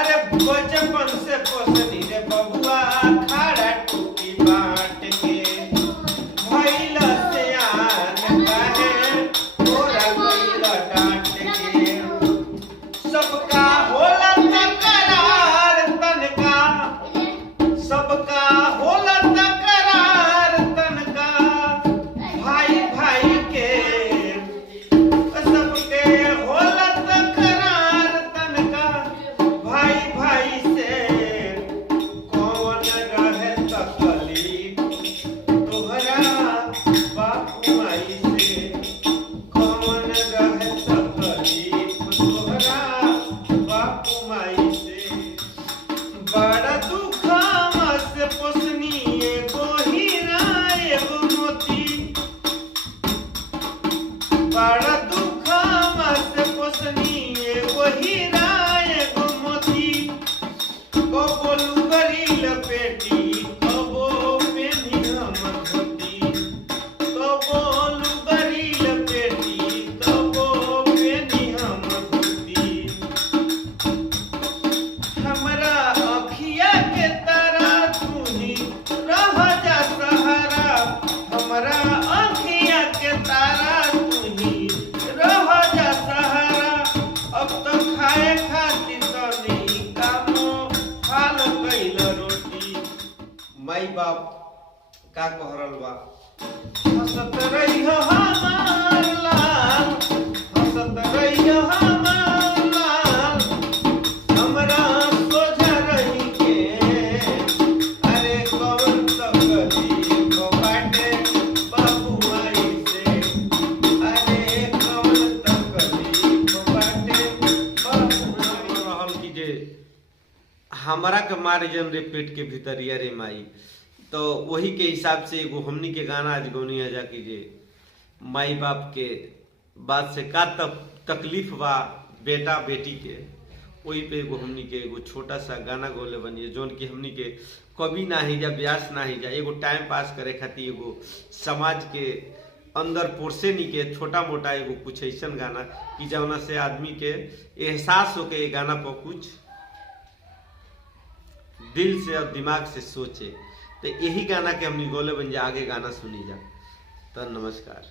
अरे बचपन से पोसनी रे बबुआ खाड़ा टूटी बाट के भइल सियान काहे तोरा गइल डांट के सबका होला तकरार तनका सबका होला तकरार तनका भाई भाई के सबके होला तकरार तनका भाई भाई से कौन रहे तकलीफ तोहरा बापू माई से कौन रहे तकलीफ तोहरा बापू माई से बड़ा दुखावा से पोसनी एगो हीरा एगो मोती बड़ा दुखावा से पोसनी एगो हीरा एगो मोती कबो लुगरी लपेटी कबो पेनी हम धोती कबो लुगरी लपेटी कबो पेनी हम धोती हमरा अखिया के तरह तू ही रह जा सहारा हमरा अखिया के तरह तू ही रह जा सहारा अब तो खाए खातिर तनी कामो हाल कइल रोटी माई बाप का कहरल बा हंसत रही हमार लाल हंसत रही हमार लाल हमरा सोझा रही के अरे कौन तकलीफ बाटे बाबू माई से अरे कौन तकलीफ बाटे बाबू माई रहल की जे हमरा के मारे जन रे पेट के भीतरिया रे माई तो वही के हिसाब से एगो हमनी के गाना आज गौनी जा कीजिए माई बाप के बात से का तकलीफ बा बेटा बेटी के वही पे एगो हमनी के एगो छोटा सा गाना गोले बनिए जोन की हमनी के कभी ना ही जा ब्यास ना ही जा एगो टाइम पास करे खातिर एगो समाज के अंदर पोरसे नी के छोटा मोटा एगो कुछ ऐसा गाना कि जौना से आदमी के एहसास हो के गाना पर कुछ दिल से और दिमाग से सोचे तो यही गाना के हमनी गोले बन जा आगे गाना सुनी जा तो नमस्कार।